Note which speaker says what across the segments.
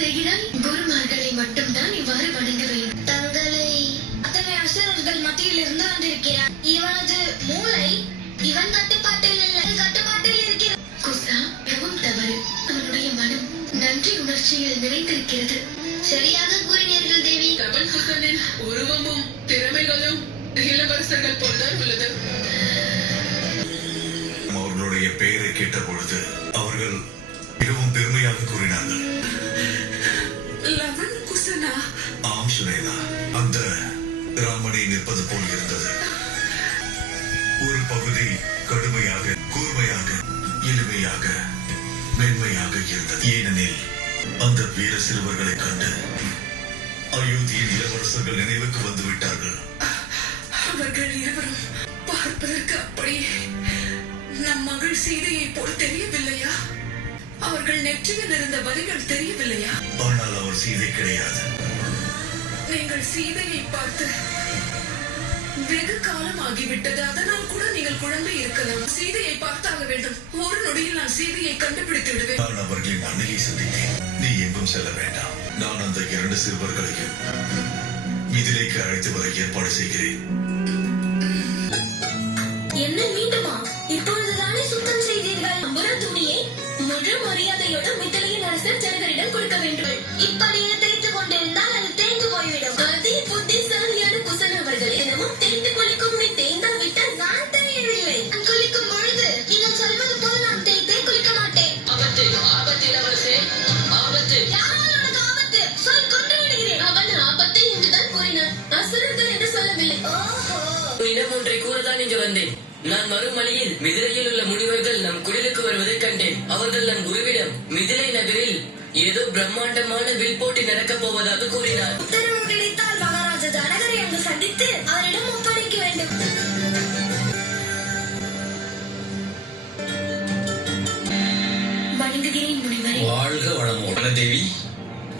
Speaker 1: செய்கிறான். குருமார்களை மட்டும்தான் இவ்வாறு வணங்க வேண்டும் தங்களை அத்தனை அசுரர்கள் மத்தியில் இருந்து வந்திருக்கிறார். இவனது மூளை இவன் கட்டுப்பாட்டில் இல்லை. கட்டுப்பாட்டில் இருக்கிறான்.
Speaker 2: குசா மிகவும் தவறு. அவனுடைய மனம் நன்றி உணர்ச்சியில் நிறைந்திருக்கிறது.
Speaker 1: சரியாக கூறினீர்கள் தேவி.
Speaker 3: கமல் உருவமும் திறமைகளும் இளவரசர்கள் போல்தான் உள்ளது.
Speaker 4: அவர்களுடைய பெயரை கேட்ட பொழுது அவர்கள் மிகவும் பெருமையாக கூறினார்கள். ஆம் சுனேனா அந்த ராமனை நிற்பது போல் இருந்தது. ஒரு பகுதி கடுமையாக கூர்மையாக எளிமையாக மென்மையாக இருந்தது. ஏனெனில் அந்த வீர சிறுவர்களை கண்டு அயோத்தியின் இளவரசர்கள் நினைவுக்கு வந்து விட்டார்கள்
Speaker 3: அவர்கள் இருவரும் பார்ப்பதற்கு அப்படியே நம் மகள் சீதையை போல் தெரியவில்லையா? அவர்கள் நெற்றியில் இருந்த வரிகள் தெரியவில்லையா?
Speaker 4: ஆனால் அவர் சீதை கிடையாது.
Speaker 3: நீங்கள் சீதையை பார்த்து வெகு காலம் ஆகிவிட்டது அதனால் கூட நீங்கள் குழம்பி இருக்கலாம். சீதையை பார்த்தாக வேண்டும். ஒரு நொடியில் நான் சீதையை கண்டுபிடித்து விடுவேன்.
Speaker 4: நான் அவர்களின் அன்னையை சந்தித்தேன். நீ எங்கும் செல்ல வேண்டாம். நான் அந்த இரண்டு சிறுவர்களையும் மிதிலைக்கு அழைத்து வர ஏற்பாடு செய்கிறேன்.
Speaker 2: என்ன மீண்டுமா? மரியாதையோடு மித்தலையின் அரசர் ஜனகரிடம் கொடுக்க வேண்டும்.
Speaker 1: இப்படியே தேய்த்து கொண்டிருந்தால் அது தேய்ந்து போய்விடும்.
Speaker 2: அதே புத்திசாலியான குசன் அவர்கள் தினமும் தெரிந்து கொள்ளிக்கும் நீ தேய்ந்தால் விட்டால்
Speaker 1: நான் தெரியவில்லை குளிக்கும் பொழுது நீங்கள் சொல்வது போல் நான் தேய்த்தே குளிக்க மாட்டேன்.
Speaker 3: ஆபத்து ஆபத்து இளவரசே ஆபத்து.
Speaker 1: உனக்கு ஆபத்து? சொல் கொண்டு விடுகிறேன்.
Speaker 2: அவன் ஆபத்தை என்றுதான் கூறினான். அசுரர்கள் என்று சொல்லவில்லை.
Speaker 1: ஓஹோ.
Speaker 5: இடம் ஒன்றை கூறதான் இங்கு வந்தேன். நான் மறுமலையில் மிதிலையில் உள்ள முனிவர்கள் நம் குடிலுக்கு வருவதைக் கண்டேன். அவர்கள் நம் குருவிடம் மிதிலை நகரில் ஏதோ பிரம்மாண்டமான வில் போட்டி நடக்கப் போவதாக கூறினார்.
Speaker 1: உத்தரவு கிடைத்தால் மகாராஜா ஜனகரை அங்கு சந்தித்து அவரிடம் ஒப்படைக்க வேண்டும்.
Speaker 2: வணங்குகிறேன் முனிவரே.
Speaker 6: வாழ்க வளமோடு தேவி.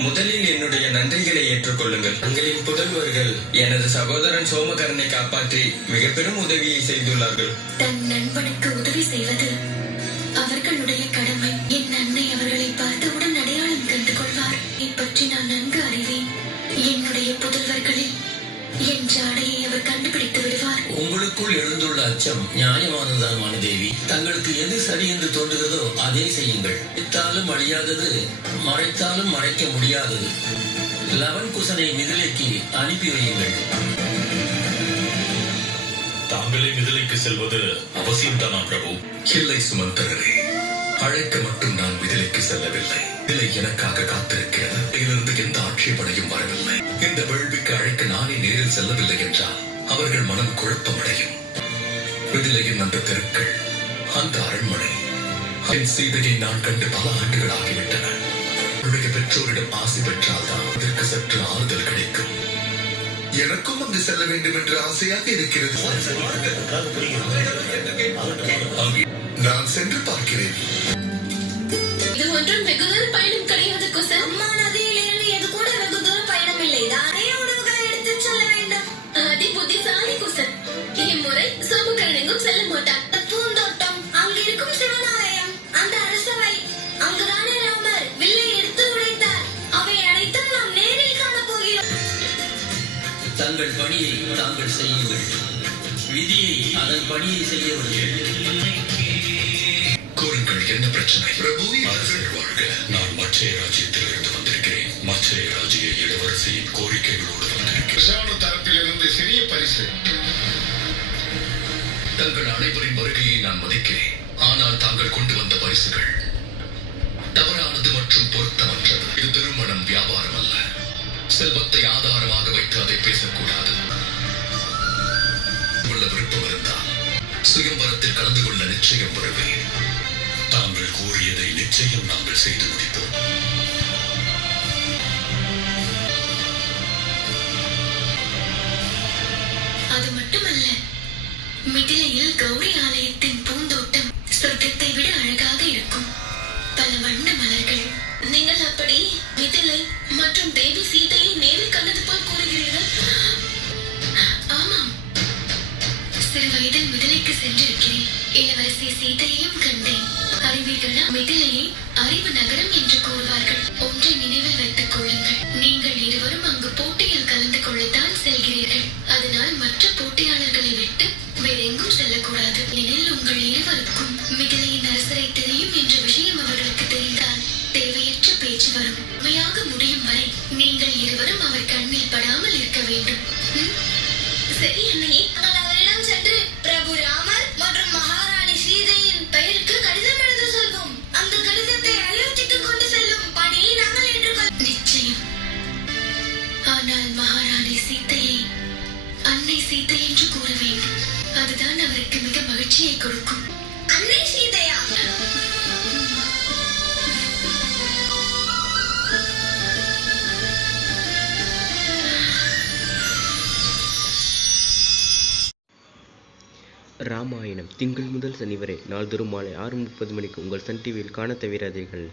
Speaker 6: முதலில் என்னுடைய நன்றிகளை ஏற்றுக்கொள்ளுங்கள். தங்களின் புதல்வர்கள் எனது சகோதரன் சோமகரனை காப்பாற்றி மிக பெரும் உதவியை செய்துள்ளார்கள்.
Speaker 2: தன் நண்பனுக்கு உதவி செய்வது அவர்களுடைய கடமை. என் அன்னை அவர்களை பார்த்தவுடன் அடையாளம் கண்டு கொள்வார் பற்றி நான்
Speaker 7: உங்களுக்குள் எழுந்துள்ள அச்சம் நியாயமானதுதான் வானதேவி தங்களுக்கு எது சரி என்று தோன்றுகிறதோ அதை செய்யுங்கள். இத்தாலும் அழியாதது மறைத்தாலும் மறைக்க முடியாதது. லவன் குசனை மிதிலைக்கு அனுப்பி வையுங்கள்.
Speaker 4: தாங்களே மிதிலைக்கு செல்வது அவசியம்தானா பிரபு? இல்லை சுமந்தரரே அழைக்க மட்டும் நான் மிதிலைக்கு செல்லவில்லை. மிதிலை எனக்காக காத்திருக்கிறது. இதிலிருந்து எந்த ஆட்சேபனையும் வரவில்லை. இந்த வேள்விக்கு அழைக்க நானே நேரில் செல்லவில்லை என்றால் அவர்கள் மனம் குழப்பமடையும். மிதிலையின் அந்த தெருக்கள் அந்த அரண்மனை. என் சீதையை நான் கண்டு பல ஆண்டுகள் ஆகிவிட்டன அவருடைய பெற்றோரிடம் ஆசை பெற்றால்தான் அதற்கு சற்று ஆறுதல் கிடைக்கும். எனக்கும் அங்கு செல்ல வேண்டும் என்ற ஆசையாக இருக்கிறது. நான் சென்று பார்க்கிறேன்.
Speaker 2: இது ஒன்றும் வெகு பயணம் கிடையாது
Speaker 7: தங்கள் பணியை தாங்கள் செய்யுங்கள். விதியை அதன் பணியை செய்ய விடுங்கள்
Speaker 4: கூறுங்கள் என்ன பிரச்சனை? பிரபு வாழ்க. நான் மச்சய ராஜ்யத்தில் இருந்து வந்திருக்கிறேன். மச்சய ராஜ்ய இளவரசியின் கோரிக்கைகளோடு வந்திருக்கிறேன்.
Speaker 8: தரப்பிலிருந்து சிறிய பரிசு.
Speaker 4: தங்கள் அனைவரின் வருகையை நான் மதிக்கிறேன். ஆனால் தாங்கள் கொண்டு வந்த பரிசுகள் வேண்டாம் சுயம்பரத்தில் கலந்து கொள்ள நிச்சயம் வருவேன். தாங்கள் கூறியதை நிச்சயம் நாங்கள் செய்து முடிப்போம்.
Speaker 2: அது மட்டுமல்ல மிதிலையில் கௌரி ஆலயத்தின் பூந்தோட்டம் சொர்க்கத்தை விட அழகாக இருக்கும். பல வண்ண மலர்கள். நீங்கள் அப்படி மிதிலை மற்றும் தேவி சீதையை நேரில் நீங்கள் இருவரும் செல்லக்கூடாது. எனில் உங்கள் இருவருக்கும் மிதிலையின் அரசரை என்ற விஷயம் அவர்களுக்கு தெரிந்தால் தேவையற்ற பேச்சு வரும். உண்மையாக முடியும் வரை நீங்கள் இருவரும் அவர் கண்ணில் படாமல் இருக்க வேண்டும்.
Speaker 1: சரி அன்னையே.
Speaker 2: அதுதான் அவருக்கு மிக மகிழ்ச்சியை கொடுக்கும்.
Speaker 1: அன்னை சீதையா?
Speaker 9: ராமாயணம் திங்கள் முதல் சனி வரை நாள்தோறும் மாலை ஆறு முப்பது மணிக்கு உங்கள் சன் டிவியில் காண தவிராதீர்கள்